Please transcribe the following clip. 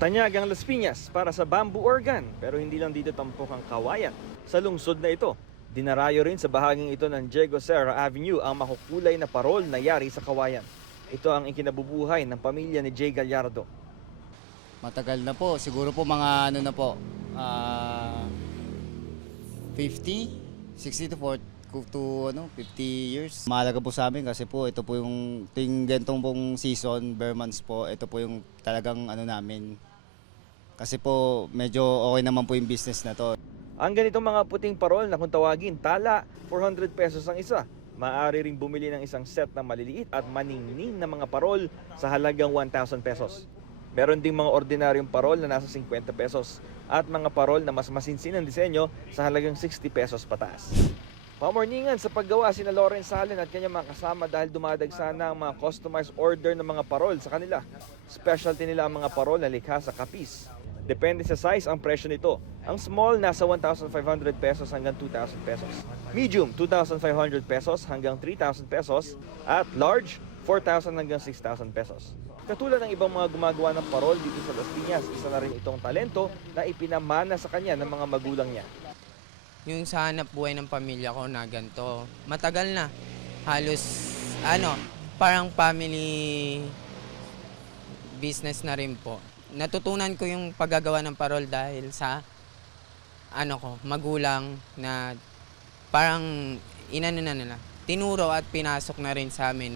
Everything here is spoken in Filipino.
Tanyag ang Las Piñas para sa bamboo organ, pero hindi lang dito tampok ang kawayan. Sa lungsod na ito, dinarayo rin sa bahaging ito ng Diego Serra Avenue ang makukulay na parol na yari sa kawayan. Ito ang ikinabubuhay ng pamilya ni Jay Gallardo. Matagal na po, siguro po mga ano na po, 60 to 50 years. Mahalaga po sa amin kasi po ito po yung gantong pong season, bare months po, ito po yung talagang ano namin. Kasi po medyo okay naman po yung business na to. Ang ganitong mga puting parol na kung tawagin tala, 400 pesos ang isa. Maaari ring bumili ng isang set ng maliliit at maningning na mga parol sa halagang 1,000 pesos. Meron ding mga ordinaryong parol na nasa 50 pesos at mga parol na mas masinsin ang disenyo sa halagang 60 pesos pataas. Pamorningan sa paggawa sina Lawrence Salen at kanyang mga kasama dahil dumadagsa na ang mga customized order ng mga parol sa kanila. Specialty nila ang mga parol na likha sa kapis. Depende sa size ang presyo nito. Ang small nasa 1,500 pesos hanggang 2,000 pesos. Medium 2,500 pesos hanggang 3,000 pesos at large 4,000 hanggang 6,000 pesos. Katulad ng ibang mga gumagawa ng parol dito sa Las Piñas, isa na rin itong talento na ipinamana sa kanya ng mga magulang niya. Yung sa hanap buhay ng pamilya ko na ganito, matagal na. Halos, parang family business na rin po. Natutunan ko yung paggagawa ng parol dahil sa magulang na parang inano na nila. Tinuro at pinasok na rin sa amin.